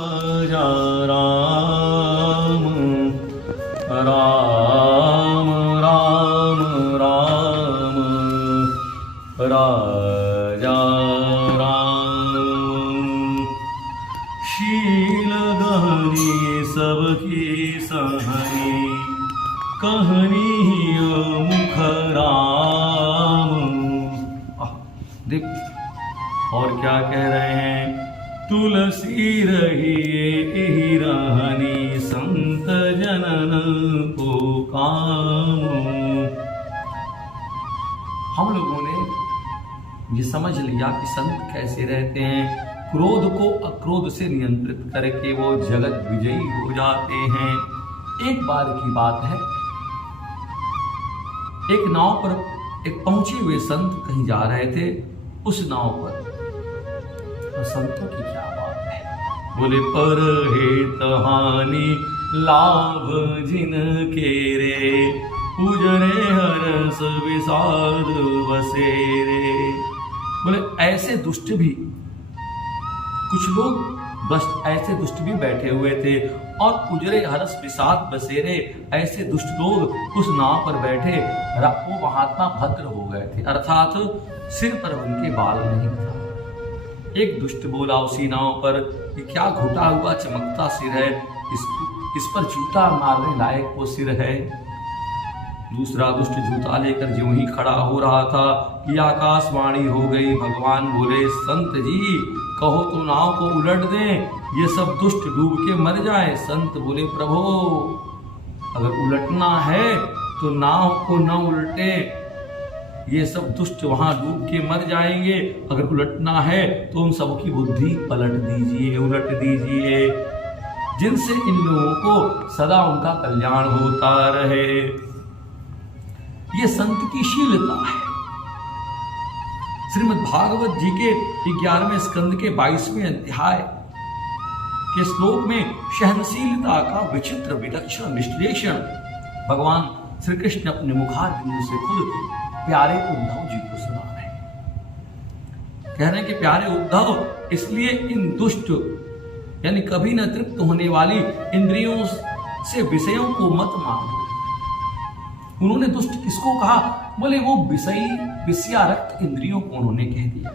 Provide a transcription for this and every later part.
राजा राम राम राम राम राजा राम। शील गहनी सबकी सहनी कहनी मुख राम। देख और क्या कह रहे हैं, तुलसी रही यही रहनी संत जनन को काम। हम लोगों ने ये समझ लिया कि संत कैसे रहते हैं, क्रोध को अक्रोध से नियंत्रित करके वो जगत विजयी हो जाते हैं। एक बार की बात है, एक नाव पर एक पहुंचे हुए संत कहीं जा रहे थे। उस नाव पर संतों की क्या बात है, बोले पर हेत हानि लाभ जिन के रे उजरे हरस विषाद बसेरे। बोले ऐसे दुष्ट भी, कुछ लोग बस ऐसे दुष्ट भी बैठे हुए थे और उजरे हरस विषाद बसेरे ऐसे दुष्ट लोग उस नाव पर बैठे वो महात्मा भद्र हो गए थे, अर्थात सिर पर उनके बाल नहीं था। एक दुष्ट बोला उसी नाव पर कि क्या घुटा हुआ चमकता सिर है, इस पर जूता मारने लायक वो सिर है। दूसरा दुष्ट जूता लेकर ज्यों ही खड़ा हो रहा था कि आकाशवाणी हो गई। भगवान बोले, संत जी कहो तो नाव को उलट दें, ये सब दुष्ट डूब के मर जाए। संत बोले, प्रभु अगर उलटना है तो नाव को न उल्टे, ये सब दुष्ट वहां डूब के मर जाएंगे। अगर उलटना है तो उन सबकी बुद्धि पलट दीजिए, उलट दीजिए, जिनसे इन लोगों को सदा उनका कल्याण होता रहे। ये संत की शीलता है। श्रीमद् भागवत जी के 11वें स्कंद के 22वें अध्याय के श्लोक में सहनशीलता का विचित्र विलक्षण विश्लेषण भगवान श्री कृष्ण अपने मुखारबिंदु से खुद प्यारे उद्धव जी को सुना रहे हैं। कह रहे हैं कि प्यारे उद्धव, इसलिए इन दुष्ट यानी कभी न तृप्त होने वाली इंद्रियों से विषयों को मत मानो। उन्होंने दुष्ट किसको कहा, बोले वो विषयारक्त इंद्रियों को उन्होंने कह दिया।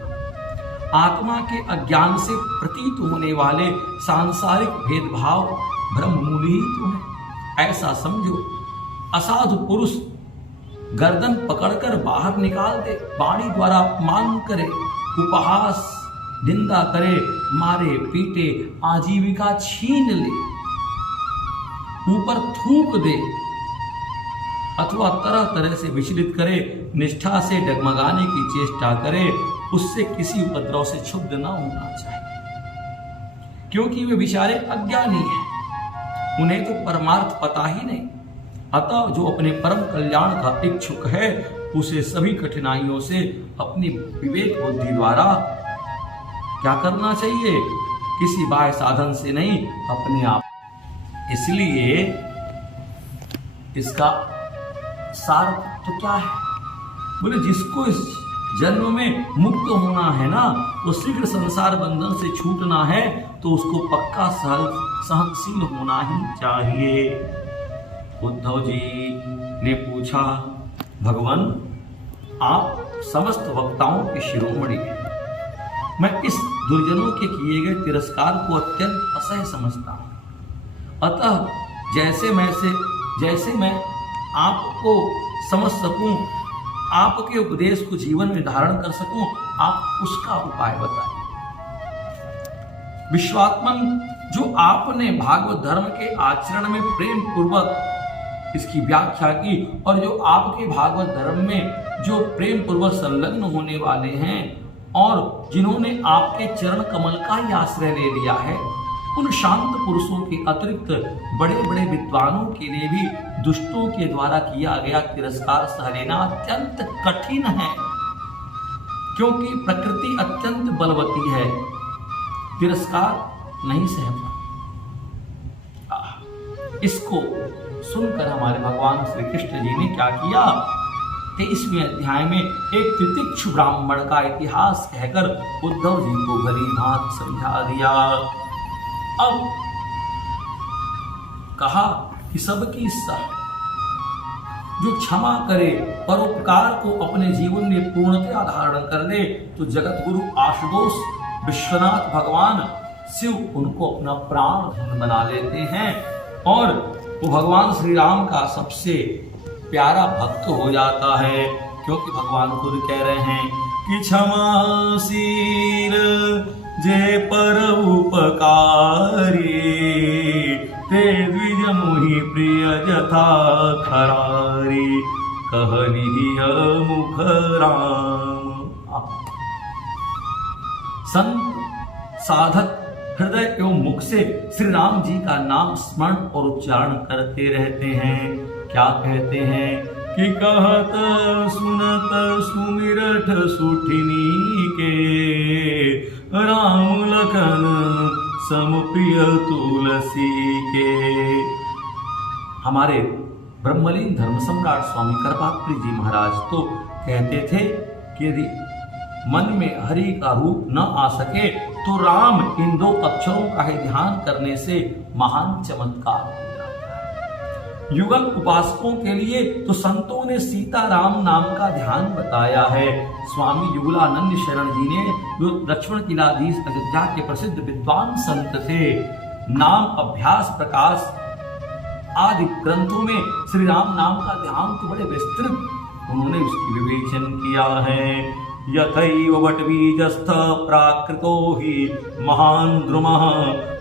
आत्मा के अज्ञान से प्रतीत होने वाले सांसारिक भेदभाव ब्रह्ममूल ही तो है, ऐसा समझो। असाधु पुरुष गर्दन पकड़कर बाहर निकाल दे, वाणी द्वारा अपमान करे, उपहास निंदा करे, मारे पीटे, आजीविका छीन ले, ऊपर थूक दे अथवा तरह तरह से विचलित करे, निष्ठा से डगमगाने की चेष्टा करे, उससे किसी उपद्रव से क्षुब्ध न होना चाहिए, क्योंकि वे बेचारे अज्ञानी हैं, उन्हें तो परमार्थ पता ही नहीं। अतः जो अपने परम कल्याण का इच्छुक है उसे सभी कठिनाइयों से अपनी विवेक बुद्धि द्वारा क्या करना चाहिए, किसी बाह्य साधन से नहीं, अपने आप। इसलिए इसका सार तो क्या है, बोले जिसको इस जन्म में मुक्त होना है ना, तो शीघ्र संसार बंधन से छूटना है, तो उसको पक्का सहनशील होना ही चाहिए। उद्धव जी ने पूछा, भगवान आप समस्त वक्ताओं के शिरोमणि हैं, मैं इस दुर्जनों के किए गए तिरस्कार को अत्यंत असह्य समझता हूं। अतः जैसे मैं आपको समझ सकूं, आपके उपदेश को जीवन में धारण कर सकूं, आप उसका उपाय बताइए। विश्वात्मन, जो आपने भागवत धर्म के आचरण में प्रेम पूर्वक इसकी व्याख्या की और जो आपके भागवत धर्म में जो प्रेम पूर्वक संलग्न होने वाले हैं और जिन्होंने आपके चरण कमल का ही आश्रय ले लिया है, उन शांत पुरुषों के अतिरिक्त बड़े बड़े विद्वानों के लिए भी दुष्टों के द्वारा किया गया तिरस्कार सह लेना अत्यंत कठिन है, क्योंकि प्रकृति अत्यंत बलवती है, तिरस्कार नहीं सह पाती। इसको सुनकर हमारे भगवान श्री कृष्ण जी ने क्या किया, 23वें अध्याय में एक तितिक्षु ब्राह्मण का इतिहास कहकर उद्धव जी को भली भांति समझा दिया। अब कहा कि सबकी सह जो क्षमा करे, परोपकार को अपने जीवन में पूर्णतया धारण कर ले, तो जगत गुरु आशुतोष विश्वनाथ भगवान शिव उनको अपना प्राण धन बना लेते हैं और वो भगवान श्री राम का सबसे प्यारा भक्त हो जाता है। क्योंकि भगवान खुद कह रहे हैं कि क्षमाशील जे पर उपकारी, ते द्विज मुहि प्रिय जथा खरारी, कहनी मुख राम। संत साधक हृदय एवं मुख से श्री राम जी का नाम स्मरण और उच्चारण करते रहते हैं। क्या कहते हैं कि कहत सुनत सुमिरठ सुठिनी के, राम लखन सम प्रिय तुलसी के। हमारे ब्रह्मलीन धर्म सम्राट स्वामी कृपात्री जी महाराज तो कहते थे कि यदि मन में हरि का रूप न आ सके तो राम इन दो अक्षरों का ही ध्यान करने से महान चमत्कार हो जाता है। युगल उपासकों के लिए तो संतों ने सीता राम नाम का ध्यान बताया है। स्वामी युगलानंद शरण जी ने, जो लक्ष्मण किलाधीश अयोध्या के प्रसिद्ध विद्वान संत थे, नाम अभ्यास प्रकाश आदि ग्रंथों में श्री राम नाम का ध्यान तो बड़े विस्तृत उन्होंने उसकी विवेचन किया है। यथैव वटबीजस्थ प्राकृतो हि महान् द्रुमः,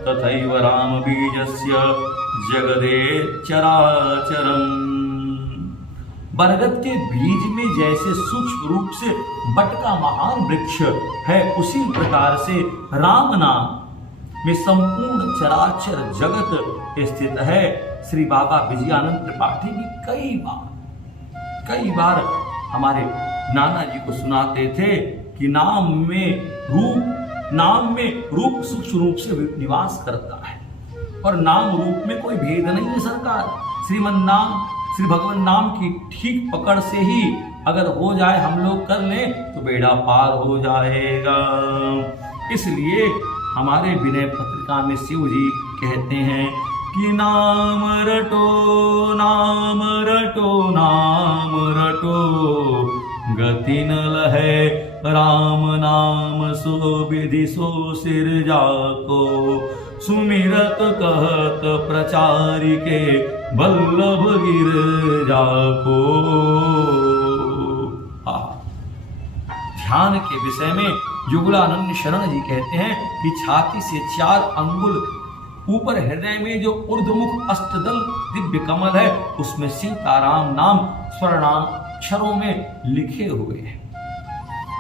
तथैव रामबीजस्य जगदे चराचरम्। बरगद के बीज में जैसे सूक्ष्म रूप से बट का महान वृक्ष है, उसी प्रकार से राम नाम में संपूर्ण चराचर जगत स्थित है। श्री बाबा विजयानंद त्रिपाठी भी कई बार हमारे नाना जी को सुनाते थे कि नाम में रूप सूक्ष्म रूप से निवास करता है और नाम रूप में कोई भेद नहीं है सरकार। श्री भगवान नाम की ठीक पकड़ से ही अगर हो जाए, हम लोग कर लें तो बेड़ा पार हो जाएगा। इसलिए हमारे विनय पत्रिका में शिव जी कहते हैं कि नाम रटो नाम रटो नाम रटो, गति न लहे राम नाम सो विधि सो सिर जाको, सुमिरत कहत प्रचारी के बल्लभ गिर जाको। ध्यान के विषय में युगलानंद शरण जी कहते हैं कि छाती से 4 अंगुल ऊपर हृदय में जो ऊर्ध्वमुख अष्टदल दिव्य कमल है, उसमें सीताराम नाम स्वर्णाक्षरों में लिखे हुए हैं।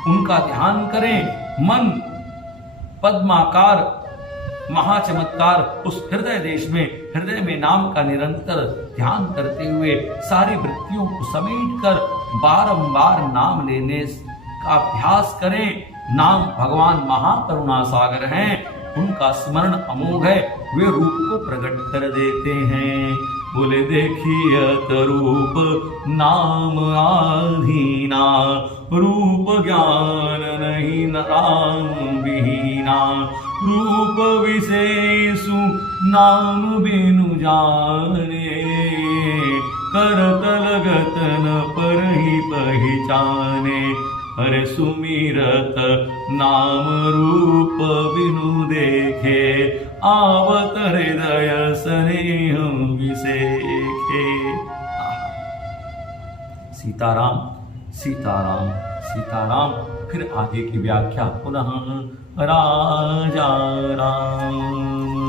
उनका ध्यान करें। मन पद्माकार महाचमत्कार उस हृदय में नाम का निरंतर ध्यान करते हुए सारी वृत्तियों को समेट कर बारंबार नाम लेने का अभ्यास करें। नाम भगवान महाकरुणा सागर हैं, उनका स्मरण अमोघ है, वे रूप को प्रकट कर देते हैं। बोले देखियत रूप नाम आधीना, रूप ज्ञान नहीं राम विहीना, रूप विशेषु नाम बिनु जाने, करत लगत न पर ही पहचाने, अरे सुमिरत नाम रूप बिनु देखे, आवत हृदय स्नेह विसेखे। सीताराम सीताराम सीताराम। फिर आगे की व्याख्या पुनः राजा राम।